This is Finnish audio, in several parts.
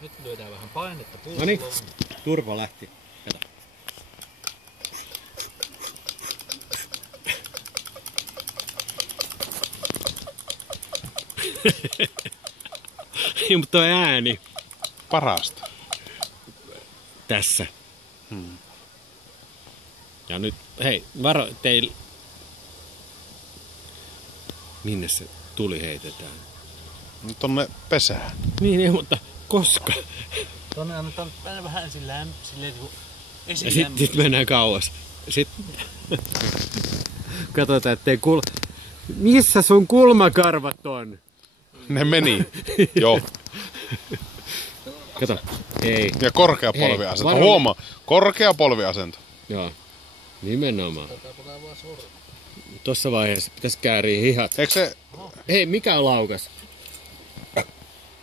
Nyt lyödään vähän painetta pulloon. Noniin, turva lähti. Kato. Mutta tuo ääni. Parasta. Tässä. Ja nyt, hei, varo teille. Minne se tuli heitetään? Nyt tonne pesään. Niin, mutta koska? Tuonne annetaan vähän ensin silleen niinku Ja sit mennään kauas. Sitten katsotaan, ettei Missä sun kulmakarvat on? Ne meni. Joo. Kato. Ei. Ja korkea polviasento. Hei, Huomaa. Korkea polviasento. Joo. Nimenomaan. Tossa vaiheessa pitäisi kääriä hihat. Eikö se... Hei, mikä on laukas?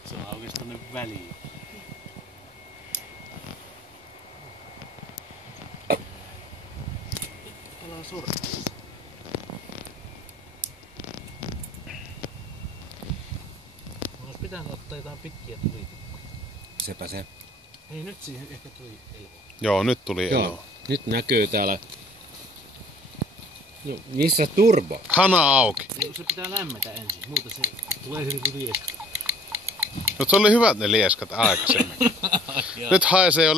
Se on aukesi tonne väliin. Ollaan sormassa. Olisi pitänyt ottaa jotain pitkiä tulitukkoja. Sepä se. Ei nyt siihen ehkä tuli eloa. Joo, nyt tuli Joo. elo. Nyt näkyy täällä. No, missä turbo? Hana auki. Niin, se pitää lämmetä ensin, muuten se tulee niinku lieska. Nyt se oli hyvät ne lieskat aikaisemmin. Nyt haisee jo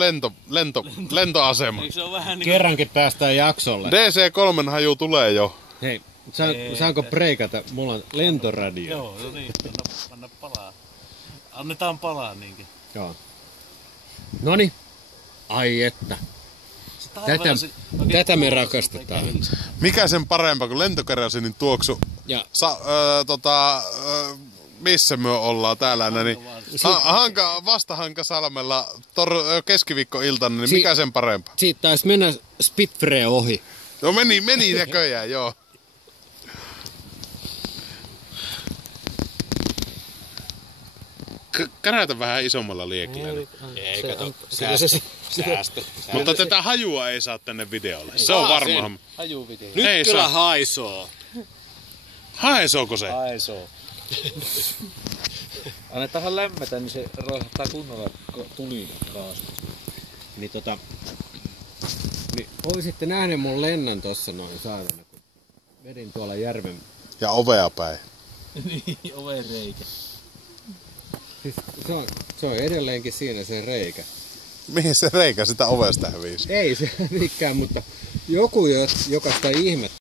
lentoasema. Eikö se ole vähän niinku... Kerrankin päästään jaksolle. DC3 haju tulee jo. Hei, saanko breikata? Mulla on lentoradio. Joo, no niin, anna palaa. Annetaan palaa niinkin. Joo. Noni. Ai että. Tätä me rakastetaan. Mikä sen parempaa kuin lentokerosinin tuoksu? Ja Missä me ollaan täällä? Niin, Vastahankasalmella keskiviikkoiltana, niin mikä sen parempaa? siitä taisi mennä Spitfire ohi. Joo, meni näköjään, joo. Käräytä vähän isommalla liekillä. Ei, kato. Säästö. Mutta tätä hajua ei saa tänne videolle. Se on varmaan. Hajuvideo. Nyt Ei kyllä saa. haisoo. Haisooko se? Aisoo. Annetaan lämmetä, niin se roihahtaa kunnolla tulina kaasut. Niin niin oisitte nähneet mun lennon tossa noin saatana, kun vedin tuolla järven. Ja ovea päin. Niin, oven reikä. Siis se on edelleenkin siinä se reikä. Mihin se reikä sitä ovesta hävisi? Ei se mikään, mutta joku, joka sitä ihmettä.